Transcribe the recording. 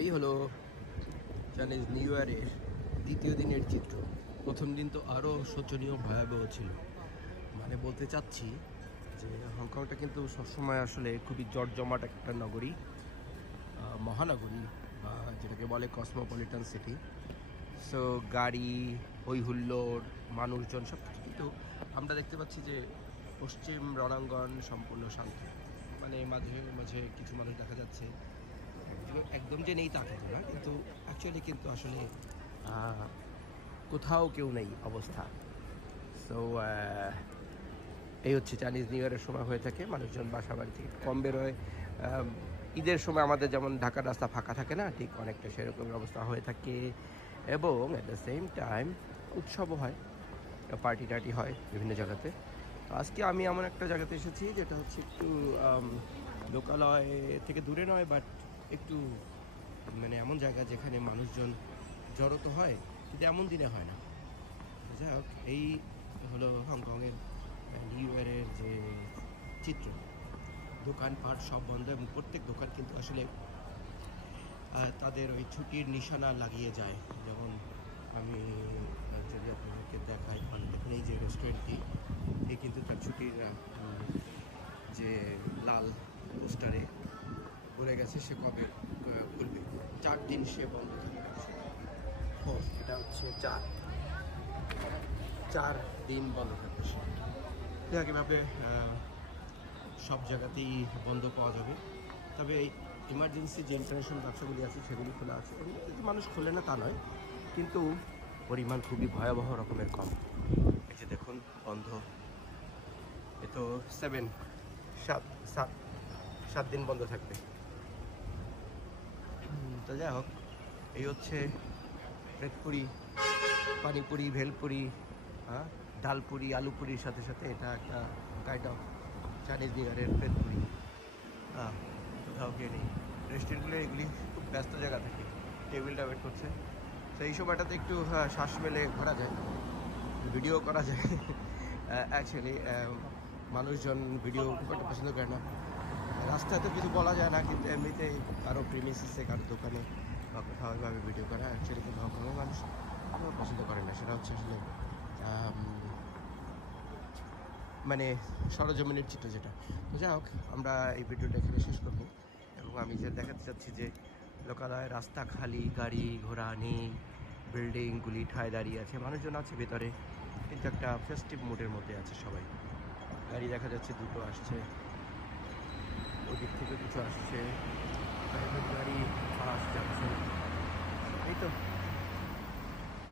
এই হলো Chinese new ইয়ারের দ্বিতীয় দিনের চিত্র। প্রথম দিন তো আরও শোচনীয় ভয়াবহ ছিল। মানে বলতে চাচ্ছি যে হংকংটা কিন্তু সবসময় আসলে খুবই জমজমাট একটা নগরী, মহানগরী, বা যেটাকে বলে কসমোপলিটন সিটি। সো গাড়ি, হই হুল্লোড়, মানুষজন সব কিছু, কিন্তু আমরা দেখতে পাচ্ছি যে পশ্চিম রণাঙ্গন সম্পূর্ণ শান্ত। মানে মাঝে মাঝে কিছু মানুষ দেখা যাচ্ছে, একদম যে নেই তা কিন্তু না, কিন্তু অ্যাকচুয়ালি কিন্তু আসলে কোথাও কেউ নেই অবস্থা। সো এই হচ্ছে চাইনিজ নিউ ইয়ারের সময় হয়ে থাকে। মানুষজন বাসা বাড়ি থেকে কম বেরোয়। ঈদের সময় আমাদের যেমন ঢাকার রাস্তা ফাঁকা থাকে না, ঠিক অনেকটা সেরকমের অবস্থা হয়ে থাকে। এবং অ্যাট দ্য সেম টাইম উৎসবও হয়, পার্টি টার্টি হয় বিভিন্ন জায়গাতে। তো আজকে আমি এমন একটা জায়গাতে এসেছি যেটা হচ্ছে একটু লোকালয় থেকে দূরে নয়, বাট একটু মানে এমন জায়গা যেখানে মানুষজন জড়ো তো হয়, কিন্তু এমন দিনে হয় না। যাই হোক, এই হলো হংকংয়ের নিউ ইয়ারের যে চিত্র। দোকানপাট সব বন্ধ, এবং প্রত্যেক দোকান কিন্তু আসলে তাদের ওই ছুটির নিশানা লাগিয়ে যায়। যেমন আমি যদি আপনাদেরকে দেখাই, দেখুন এই যে রেস্টুরেন্টটি, এই কিন্তু তার ছুটির যে লাল পোস্টারে বলে গেছে সে কবে খুলবে। 4 দিন সে বন্ধ থাকবে। এটা হচ্ছে 4 দিন বন্ধ থাকবে সে। একইভাবে সব জায়গাতেই বন্ধ পাওয়া যাবে। তবে এই ইমার্জেন্সি যে ইন্টারন্যাশনাল ব্যবসাগুলি আছে সেগুলি খোলা আছে। কিন্তু মানুষ খোলে না তা নয়, কিন্তু পরিমাণ খুবই ভয়াবহ রকমের কম। এই যে দেখুন বন্ধ। এ তো 7 দিন বন্ধ থাকবে। তো যাই হোক, এই হচ্ছে পেটপুরি, পানিপুরি, ভেলপুরি, হ্যাঁ, ডালপুরি, আলুপুরির সাথে সাথে এটা একটা কাইন্ড অফ চাইনিজ নিউ ইয়ারের পেটপুরি। হ্যাঁ, কোথাও গিয়ে নেই। রেস্টুরেন্টগুলো এগুলি খুব ব্যস্ত জায়গা থাকে, টেবিলটা ওয়েট করছে। তো এই সময়টাতে একটু শ্বাস মেলে ঘোরা যায়, ভিডিও করা যায়। অ্যাকচুয়ালি মানুষজন ভিডিও খুব একটা পছন্দ করে না। রাস্তায় তো কিছু বলা যায় না, কিন্তু এমনিতেই কারো প্রিমিসিসে, কারো দোকানে বা কোথাও এভাবে ভিডিও করা অ্যাকচুয়ালি কিন্তু হংকংয়ের মানুষ পছন্দ করে না। সেটা হচ্ছে আসলে মানে সরজমিনের চিত্র যেটা। তো যাই হোক, আমরা এই ভিডিওটা এখানে শেষ করবো। এবং আমি যে দেখাতে চাচ্ছি যে লোকালয়, রাস্তা খালি, গাড়ি ঘোড়া নেই, বিল্ডিংগুলি ঠায় দাঁড়িয়ে আছে, মানুষজন আছে ভেতরে, কিন্তু একটা ফেস্টিভ মুডের মধ্যে আছে সবাই। গাড়ি দেখা যাচ্ছে দুটো আসছে, ওই দিক থেকে কিছু আসছে,